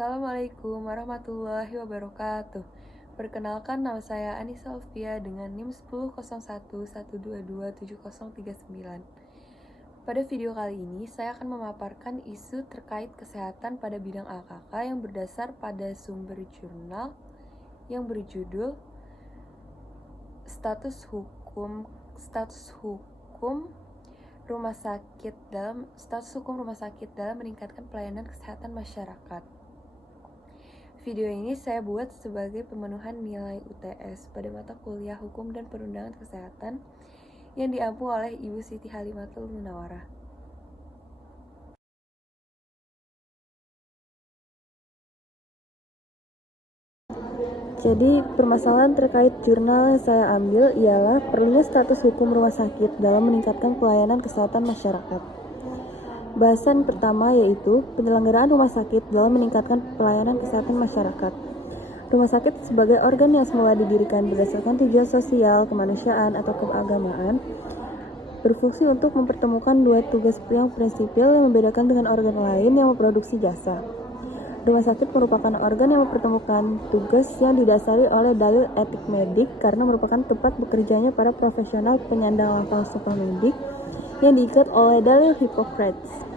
Assalamualaikum warahmatullahi wabarakatuh. Perkenalkan, nama saya Anissa Ulfia dengan NIM 10.121227039. Pada video kali ini, saya akan memaparkan isu terkait kesehatan pada bidang AKK yang berdasar pada sumber jurnal yang berjudul Status hukum rumah sakit dalam meningkatkan pelayanan kesehatan masyarakat. Video ini saya buat sebagai pemenuhan nilai UTS pada mata kuliah Hukum dan Perundangan Kesehatan yang diampu oleh Ibu Siti Halimatul Munawarah. Jadi, permasalahan terkait jurnal yang saya ambil ialah perlunya status hukum rumah sakit dalam meningkatkan pelayanan kesehatan masyarakat. Bahasan pertama yaitu penyelenggaraan rumah sakit dalam meningkatkan pelayanan kesehatan masyarakat. Rumah sakit sebagai organ yang semula didirikan berdasarkan tujuan sosial, kemanusiaan, atau keagamaan, berfungsi untuk mempertemukan dua tugas yang prinsipil yang membedakan dengan organ lain yang memproduksi jasa. Rumah sakit merupakan organ yang mempertemukan tugas yang didasari oleh dalil etik medik karena merupakan tempat bekerjanya para profesional penyandang lafal sumpah medik yang diikat oleh dalil Hippocrates.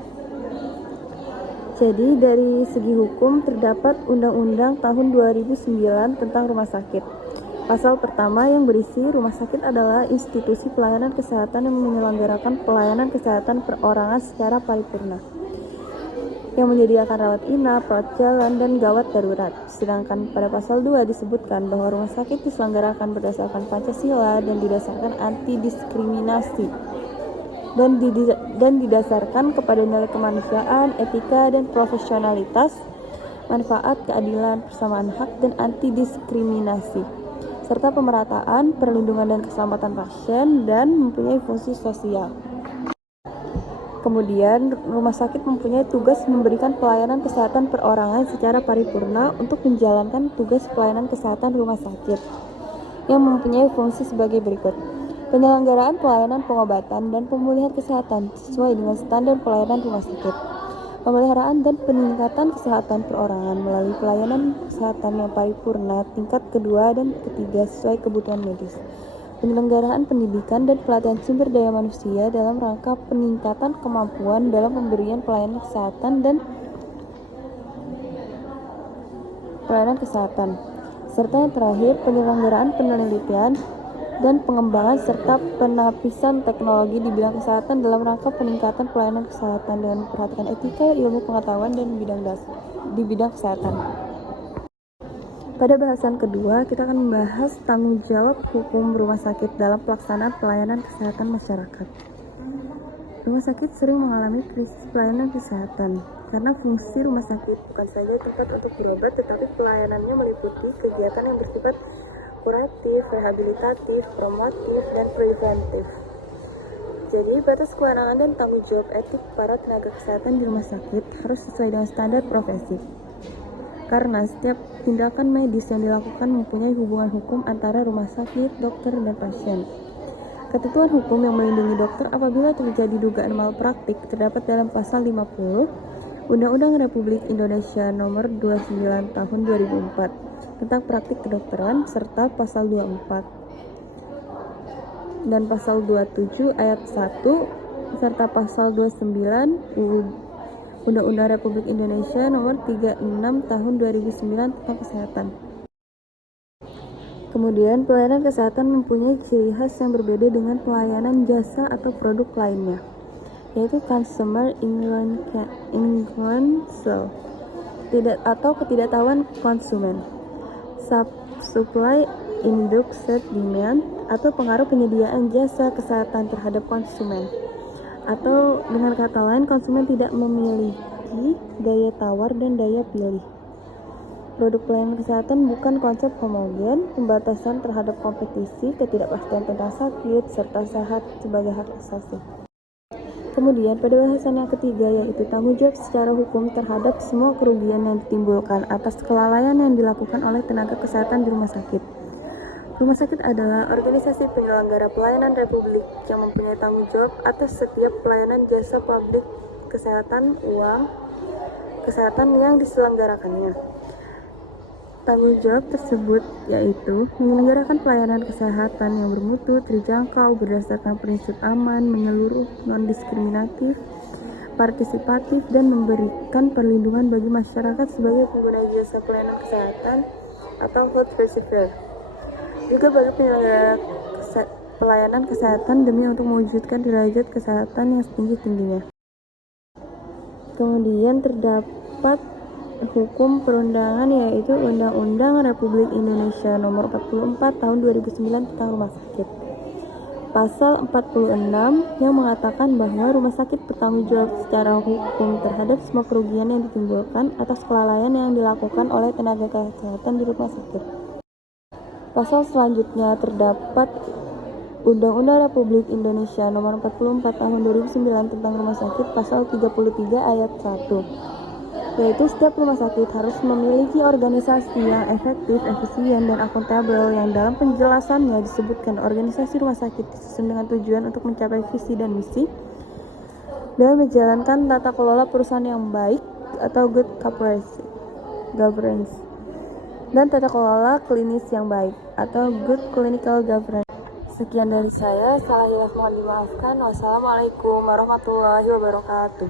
Jadi dari segi hukum terdapat Undang-Undang tahun 2009 tentang rumah sakit. Pasal pertama yang berisi rumah sakit adalah institusi pelayanan kesehatan yang menyelenggarakan pelayanan kesehatan perorangan secara paripurna, yang menyediakan rawat inap, rawat jalan, dan gawat darurat. Sedangkan pada pasal 2 disebutkan bahwa rumah sakit diselenggarakan berdasarkan Pancasila dan didasarkan anti-diskriminasi dan didasarkan kepada nilai kemanusiaan, etika, dan profesionalitas, manfaat, keadilan, persamaan hak, dan anti-diskriminasi, serta pemerataan, perlindungan, dan keselamatan pasien, dan mempunyai fungsi sosial. Kemudian, rumah sakit mempunyai tugas memberikan pelayanan kesehatan perorangan secara paripurna untuk menjalankan tugas pelayanan kesehatan rumah sakit yang mempunyai fungsi sebagai berikut. Penyelenggaraan pelayanan pengobatan dan pemulihan kesehatan sesuai dengan standar pelayanan rumah sakit. Pemeliharaan dan peningkatan kesehatan perorangan melalui pelayanan kesehatan yang paripurna tingkat kedua dan ketiga sesuai kebutuhan medis. Penyelenggaraan pendidikan dan pelatihan sumber daya manusia dalam rangka peningkatan kemampuan dalam pemberian pelayanan kesehatan. Serta yang terakhir, penyelenggaraan penelitian dan pengembangan serta penapisan teknologi di bidang kesehatan dalam rangka peningkatan pelayanan kesehatan dengan memperhatikan etika, ilmu pengetahuan dan di bidang kesehatan. Pada bahasan kedua, kita akan membahas tanggung jawab hukum rumah sakit dalam pelaksanaan pelayanan kesehatan masyarakat. Rumah sakit sering mengalami krisis pelayanan kesehatan karena fungsi rumah sakit bukan saja tempat untuk berobat, tetapi pelayanannya meliputi kegiatan yang bersifat kuratif, rehabilitatif, promotif, dan preventif. Jadi, batas kewenangan dan tanggung jawab etik para tenaga kesehatan di rumah sakit harus sesuai dengan standar profesi. Karena setiap tindakan medis yang dilakukan mempunyai hubungan hukum antara rumah sakit, dokter, dan pasien. Ketentuan hukum yang melindungi dokter apabila terjadi dugaan malpraktik terdapat dalam pasal 50 Undang-Undang Republik Indonesia Nomor 29 Tahun 2004 tentang praktik kedokteran serta pasal 24 dan pasal 27 ayat 1 serta pasal 29 Undang-Undang Republik Indonesia Nomor 36 Tahun 2009 tentang kesehatan. Kemudian, pelayanan kesehatan mempunyai ciri khas yang berbeda dengan pelayanan jasa atau produk lainnya, yaitu consumer ignorance atau ketidaktahuan konsumen, supply induced demand atau pengaruh penyediaan jasa kesehatan terhadap konsumen. Atau dengan kata lain, konsumen tidak memiliki daya tawar dan daya pilih. Produk pelayanan kesehatan bukan konsep homogen, pembatasan terhadap kompetisi, ketidakpastian tentang sakit, serta sehat sebagai hak asasi. Kemudian pada bahasan yang ketiga yaitu tanggung jawab secara hukum terhadap semua kerugian yang ditimbulkan atas kelalaian yang dilakukan oleh tenaga kesehatan di rumah sakit. Rumah sakit adalah organisasi penyelenggara pelayanan Republik yang mempunyai tanggung jawab atas setiap pelayanan jasa publik kesehatan, uang, kesehatan yang diselenggarakannya. Tanggung jawab tersebut yaitu menyelenggarakan pelayanan kesehatan yang bermutu, terjangkau, berdasarkan prinsip aman, menyeluruh, non-diskriminatif, partisipatif, dan memberikan perlindungan bagi masyarakat sebagai pengguna jasa pelayanan kesehatan atau health receiver. Juga bagi penyelenggara pelayanan kesehatan demi untuk mewujudkan derajat kesehatan yang setinggi-tingginya. Kemudian terdapat hukum perundangan yaitu Undang-Undang Republik Indonesia Nomor 44 Tahun 2009 tentang rumah sakit. Pasal 46 yang mengatakan bahwa rumah sakit bertanggung jawab secara hukum terhadap semua kerugian yang ditimbulkan atas kelalaian yang dilakukan oleh tenaga kesehatan di rumah sakit. Pasal selanjutnya terdapat Undang-Undang Republik Indonesia Nomor 44 Tahun 2009 tentang rumah sakit pasal 33 ayat 1. Yaitu setiap rumah sakit harus memiliki organisasi yang efektif, efisien, dan akuntabel yang dalam penjelasannya disebutkan organisasi rumah sakit disusun dengan tujuan untuk mencapai visi dan misi dan menjalankan tata kelola perusahaan yang baik atau good governance dan tata kelola klinis yang baik atau good clinical governance. Sekian dari saya, salah hilaf mohon dimaafkan. Wassalamualaikum warahmatullahi wabarakatuh.